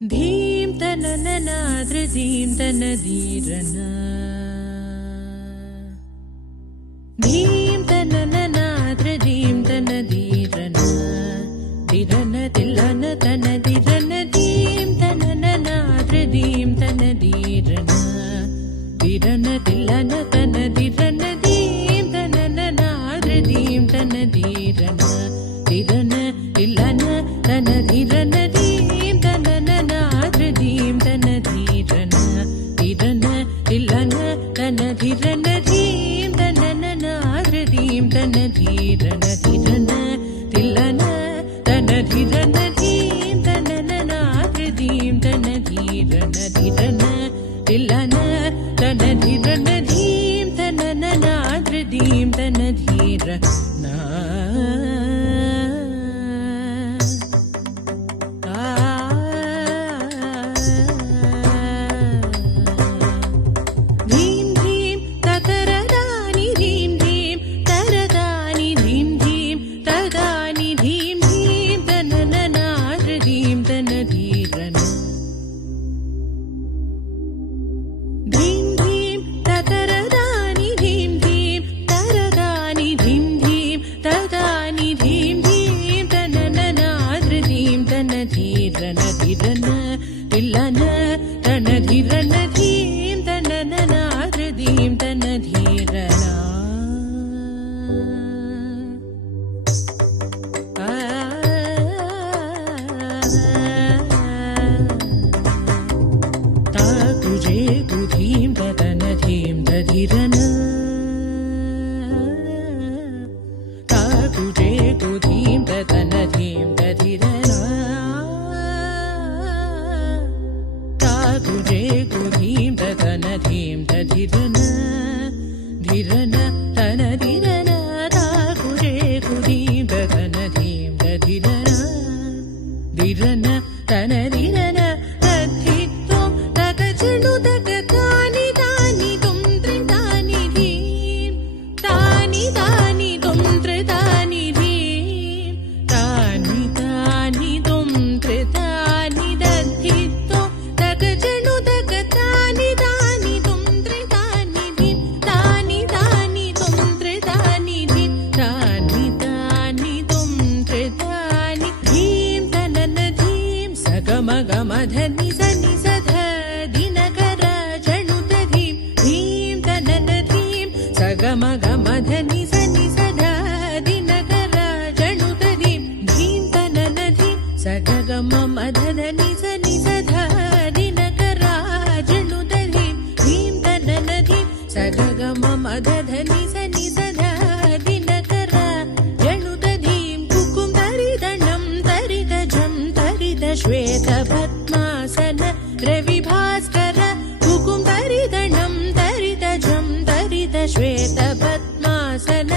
ಧೀಂ ತನನನಾದ್ರ ಧೀಂ ತನಧೀರನ ಧೀಂ ತನನನಾದ್ರ ಧೀಂ ತನಧೀರನ ಧಿರನ ತಿಲ್ಲನ ತನಧಿರನ ಧೀಂ ತನನನಾದ್ರ ಧೀಂ ತನಧೀರನ ಧಿರನ ತಿಲ್ಲನ ತನಧಿರನ ಧೀಂ ತನನನಾದ್ರ ಧೀಂ ತನಧೀರನ ಧಿರನ ತಿಲ್ಲನ ತನಧಿರನ ಧೀಂ ತನನನಾದ್ರ ಧೀಂ ತನಧೀರನ ಧಿರನ ತಿಲ್ಲನ ತನಧಿರನ ಧೀಂ ತನನನಾದ್ರ ಧೀಂ ತನಧೀರನ ಧಿರನ ತಿಲ್ಲನ ತನಧಿರನ ಧೀಂ ತನನನಾದ್ರ ಧೀಂ ತನಧೀರನ ಧಿರನ ತಿಲ್ಲನ ತನಧಿರನ ಧೀಂ ತನನನಾದ್ರ ಧೀಂ ತನಧೀರನ ತಿಲ್ಲನ ತನಧಿರನ ಧೀಂ ತನನನಾದ್ರ ಧೀಂ ತನಧೀರನ ತಾ ತುಜೆ ಧೀಂ ತನ ಧೀಂ ತಧಿರನ ತಾ ತುಜೆ ಧೀಂ ತನ ಧೀಂ ತಧಿರನ तुझे धीम तन धीम तधिरन धिरन तन धिरन ता तुझे धीम तन धीम तधिरन धिरन तन धिरन तद्धित्वं तगचनु तगतानि तानि तुं त्रितानि धीम तानि तानि तुं त्रितानि धीम तानि तानि तुं त्रितानि दद्धित्वं तगचनु तगतानि तानि तुं त्रितानि धीम तानि तानि तुं त्रितानि धीम तानि तानि तुं त्रितानि धीम तनन धीम सगमगमधनि सनि सध दिनकर जणुत धीम धीम तनन धीम सगमगमधनि सनि सध दिनकर जणुत धीम धीम तनन धीम सगगममधनि सनि सध दिनकर जणुत धीम धीम तनन धीम सगगममधनि सनि सध दिनकर जणुत धीम कुकुं तरिदणं तरिदजं तरिद श्वेत पद्मासन रविभास्कर कुकुं तरिदणं तरिदजं तरिद श्वेत पद्मासन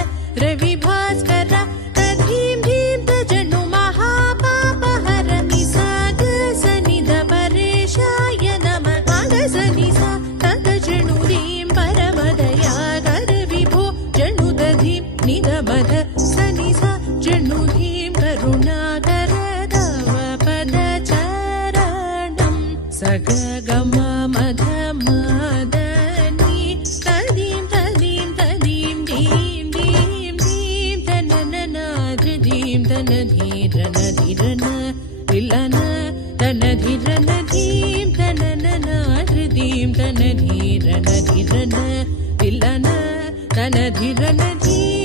रविभास्कर तधीं धीं तजनु महापापहर निसाग सनिध परेशाय नमः माग सनि सा तगजनु धीं परमदयाकर विभो जनु दधीं निधमध सनि सा जनु धीं करुणाकर तव पदचरणं सगगम मध मदनि तदीं तदीं तदीं धीं धीं धीं तनननाद्र धीं तनधीरन धिरन तिलन तनधिरन धीं तनननाद्र धीं तनधीरन धिरन तिलन तनधिरन धीं